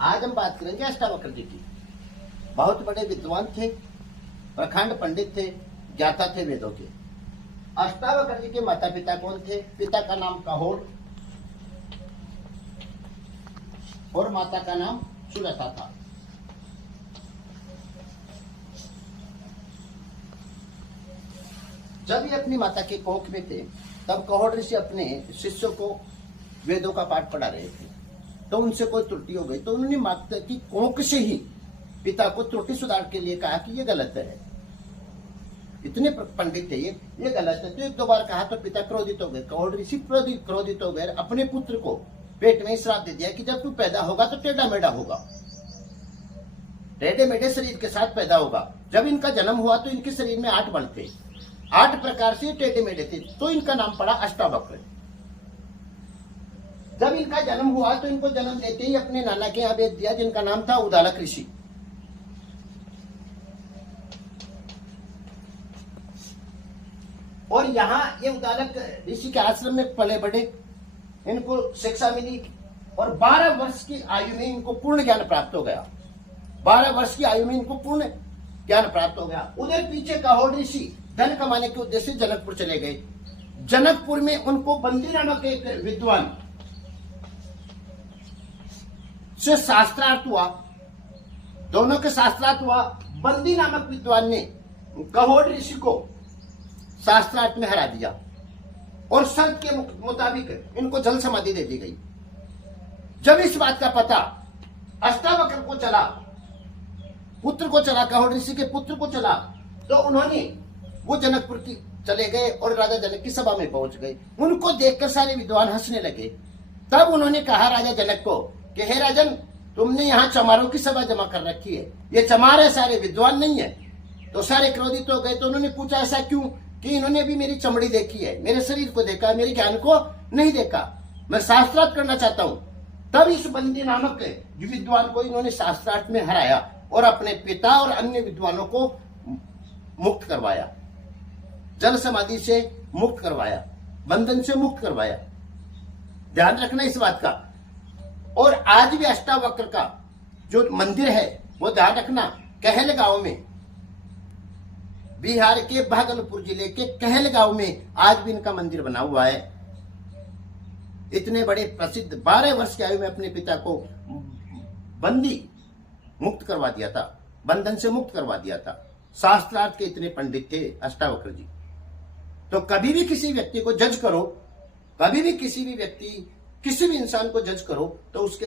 आज हम बात करेंगे अष्टावक्र जी की। बहुत बड़े विद्वान थे, प्रखंड पंडित थे, ज्ञाता थे वेदों के। अष्टावक्र जी के माता पिता कौन थे? पिता का नाम कहोड और माता का नाम सुलता था। जब ये अपनी माता के कोख में थे, तब कहोड ऋषि अपने शिष्यों को वेदों का पाठ पढ़ा रहे थे। तो उनसे कोई त्रुटि हो गई तो उन्होंने माता की कोख से ही पिता को त्रुटि सुधार के लिए कहा कि ये गलत है। इतने पंडित थे, ये गलत है। तो एक दो बार कहा तो पिता क्रोधित हो गए। कहोड ऋषि क्रोधित हो गए, अपने पुत्र को पेट में श्राप दे दिया कि जब तू पैदा होगा तो टेढ़ा मेढ़ा होगा, टेढ़े मेढ़े शरीर के साथ पैदा होगा। जब इनका जन्म हुआ तो इनके शरीर में 8 बल थे, 8 प्रकार से टेढ़े मेढ़े थे, तो इनका नाम पड़ा अष्टावक्र। जब इनका जन्म हुआ तो इनको जन्म देते ही अपने नाना के यहाँ भेज दिया, जिनका नाम था उदालक ऋषि। और यहाँ ये उदालक ऋषि के आश्रम में पले बढ़े, इनको शिक्षा मिली और 12 वर्ष की आयु में इनको पूर्ण ज्ञान प्राप्त हो गया। 12 वर्ष की आयु में इनको पूर्ण ज्ञान प्राप्त हो गया। उधर पीछे कहोड ऋषि धन कमाने के उद्देश्य से जनकपुर चले गए। जनकपुर में उनको बंदी नामक एक विद्वान से शास्त्रार्थ हुआ, दोनों के शास्त्रार्थ हुआ। बंदी नामक विद्वान ने कहोड ऋषि को शास्त्रार्थ में हरा दिया और शर्त के मुताबिक इनको जल समाधि दे दी गई। जब इस बात का पता अष्टावक्र को चला, पुत्र को चला, कहोड ऋषि के पुत्र को चला, तो उन्होंने वो जनकपुर की चले गए और राजा जनक की सभा में पहुंच गए। उनको देखकर सारे विद्वान हंसने लगे। तब उन्होंने कहा राजा जनक को कि हे राजन, तुमने यहाँ चमारों की सभा जमा कर रखी है, ये चमार है, सारे विद्वान नहीं है। तो सारे क्रोधित हो गए। तो उन्होंने पूछा ऐसा क्यों? कि इन्होंने भी मेरी चमड़ी देखी है, मेरे शरीर को देखा, मेरे ज्ञान को नहीं देखा, मैं शास्त्रार्थ करना चाहता हूं। तब इस बंदी नामक विद्वान को इन्होंने शास्त्रार्थ में हराया और अपने पिता और अन्य विद्वानों को मुक्त करवाया, जल समाधि से मुक्त करवाया, बंधन से मुक्त करवाया। ध्यान रखना इस बात का। और आज भी अष्टावक्र का जो मंदिर है वो ध्यान रखना, कहल गांव में, बिहार के भागलपुर जिले के कहल गांव में आज भी इनका मंदिर बना हुआ है। इतने बड़े प्रसिद्ध 12 वर्ष की आयु में अपने पिता को बंदी मुक्त करवा दिया था, बंधन से मुक्त करवा दिया था। शास्त्रार्थ के इतने पंडित थे अष्टावक्र जी। तो कभी भी किसी व्यक्ति को जज करो, कभी भी किसी भी व्यक्ति, किसी भी इंसान को जज करो तो उसके